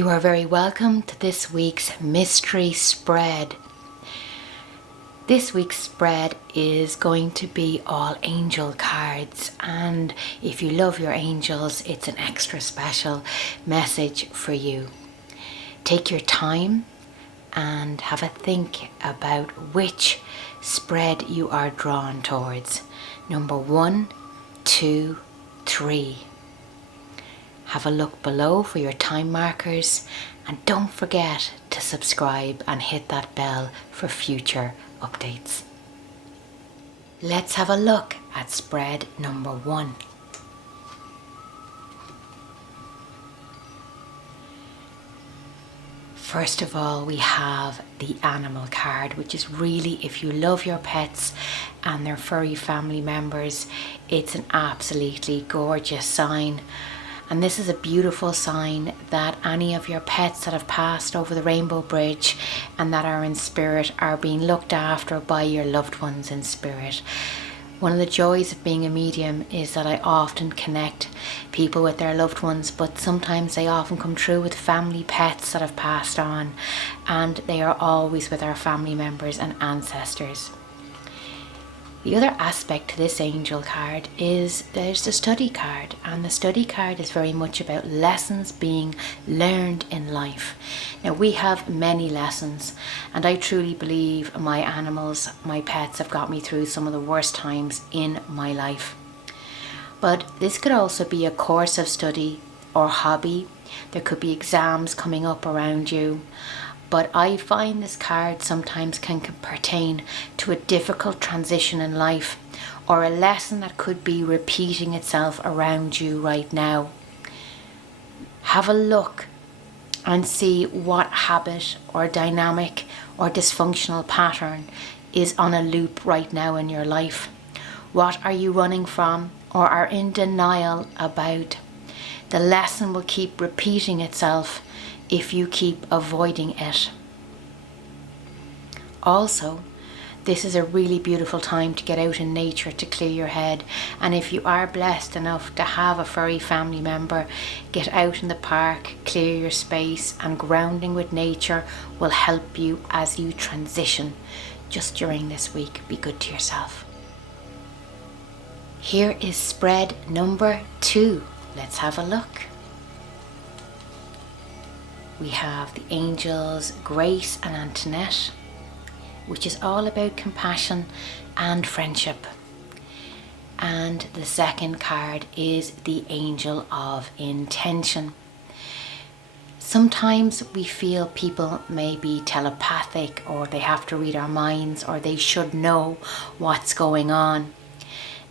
You are very welcome to this week's mystery spread. This week's spread is going to be all angel cards, and if you love your angels, it's an extra special message for you. Take your time and have a think about which spread you are drawn towards. Number 1, 2, 3. Have a look below for your time markers, and don't forget to subscribe and hit that bell for future updates. Let's have a look at spread number 1. First of all, we have the animal card, which is really, if you love your pets and their furry family members, it's an absolutely gorgeous sign. And this is a beautiful sign that any of your pets that have passed over the Rainbow Bridge and that are in spirit are being looked after by your loved ones in spirit. One of the joys of being a medium is that I often connect people with their loved ones, but sometimes they often come true with family pets that have passed on, and they are always with our family members and ancestors. The other aspect to this angel card is there's the study card, and the study card is very much about lessons being learned in life. Now, we have many lessons, and I truly believe my animals, my pets, have got me through some of the worst times in my life. But this could also be a course of study or hobby. There could be exams coming up around you. But I find this card sometimes can pertain to a difficult transition in life, or a lesson that could be repeating itself around you right now. Have a look and see what habit or dynamic or dysfunctional pattern is on a loop right now in your life. What are you running from or are in denial about? The lesson will keep repeating itself if you keep avoiding it. Also, this is a really beautiful time to get out in nature to clear your head, and if you are blessed enough to have a furry family member, get out in the park, clear your space, and grounding with nature will help you as you transition just during this week. Be good to yourself. Here is spread number 2. Let's have a look. We have the angels Grace and Antoinette, which is all about compassion and friendship. And the second card is the angel of intention. Sometimes we feel people may be telepathic, or they have to read our minds, or they should know what's going on.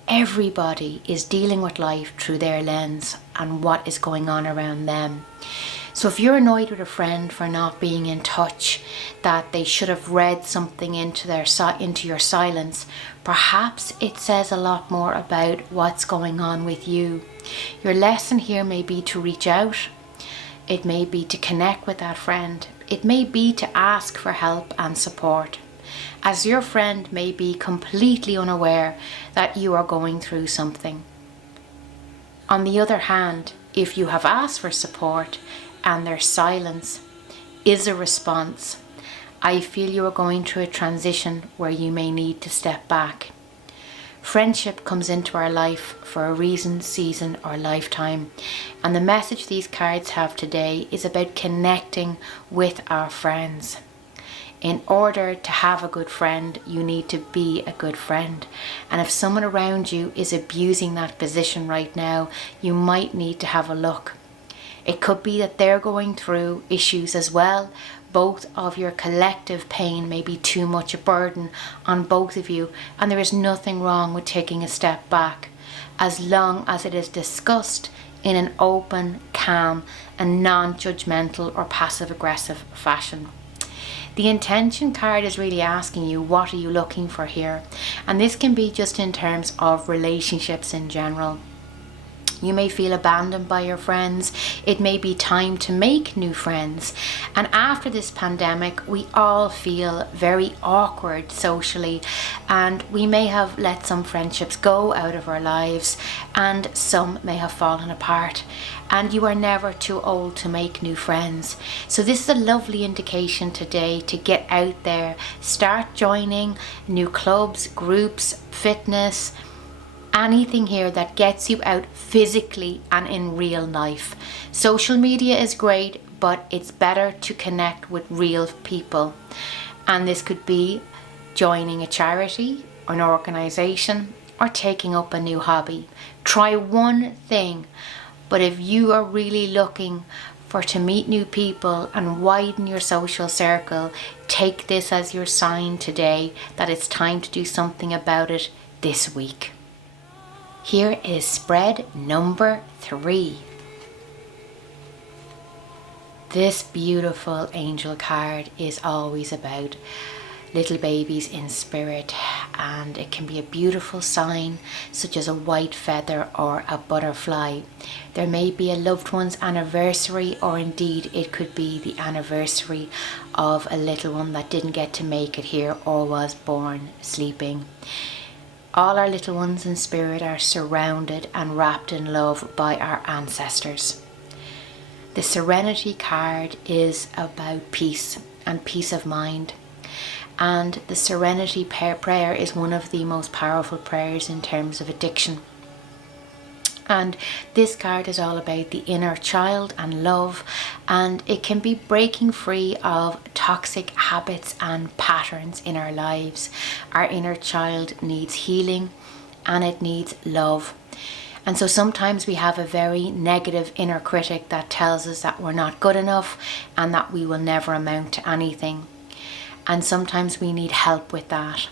Everybody is dealing with life through their lens and what is going on around them. So if you're annoyed with a friend for not being in touch, that they should have read something into your silence, perhaps it says a lot more about what's going on with you. Your lesson here may be to reach out. It may be to connect with that friend. It may be to ask for help and support, as your friend may be completely unaware that you are going through something. On the other hand, if you have asked for support and their silence is a response, I feel you are going through a transition where you may need to step back. Friendship comes into our life for a reason, season, or lifetime, and the message these cards have today is about connecting with our friends. In order to have a good friend, you need to be a good friend. And if someone around you is abusing that position right now, you might need to have a look. It could be that they're going through issues as well. Both of your collective pain may be too much a burden on both of you, and there is nothing wrong with taking a step back, as long as it is discussed in an open, calm, and non-judgmental or passive-aggressive fashion. The intention card is really asking you, what are you looking for here? And this can be just in terms of relationships in general. You may feel abandoned by your friends. It may be time to make new friends. And after this pandemic, we all feel very awkward socially, and we may have let some friendships go out of our lives, and some may have fallen apart. And you are never too old to make new friends. So this is a lovely indication today to get out there, start joining new clubs, groups, fitness, anything here that gets you out physically and in real life. Social media is great, but it's better to connect with real people. And this could be joining a charity, an organisation, or taking up a new hobby. Try one thing, but if you are really looking to meet new people and widen your social circle, take this as your sign today that it's time to do something about it this week. Here is spread number 3. This beautiful angel card is always about little babies in spirit, and it can be a beautiful sign such as a white feather or a butterfly. There may be a loved one's anniversary, or indeed it could be the anniversary of a little one that didn't get to make it here or was born sleeping. All our little ones in spirit are surrounded and wrapped in love by our ancestors. The Serenity card is about peace and peace of mind. And the Serenity prayer is one of the most powerful prayers in terms of addiction. And this card is all about the inner child and love, and it can be breaking free of toxic habits and patterns in our lives. Our inner child needs healing and it needs love. And so sometimes we have a very negative inner critic that tells us that we're not good enough and that we will never amount to anything. And sometimes we need help with that.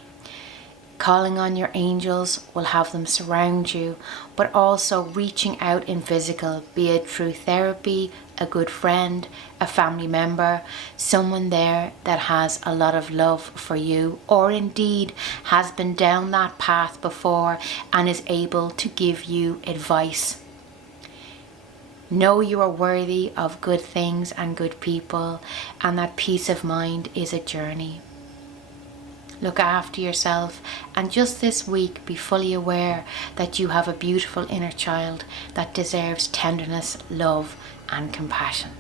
Calling on your angels will have them surround you, but also reaching out in physical, be it through therapy, a good friend, a family member, someone there that has a lot of love for you, or indeed has been down that path before and is able to give you advice. Know you are worthy of good things and good people, and that peace of mind is a journey. Look after yourself, and just this week be fully aware that you have a beautiful inner child that deserves tenderness, love and compassion.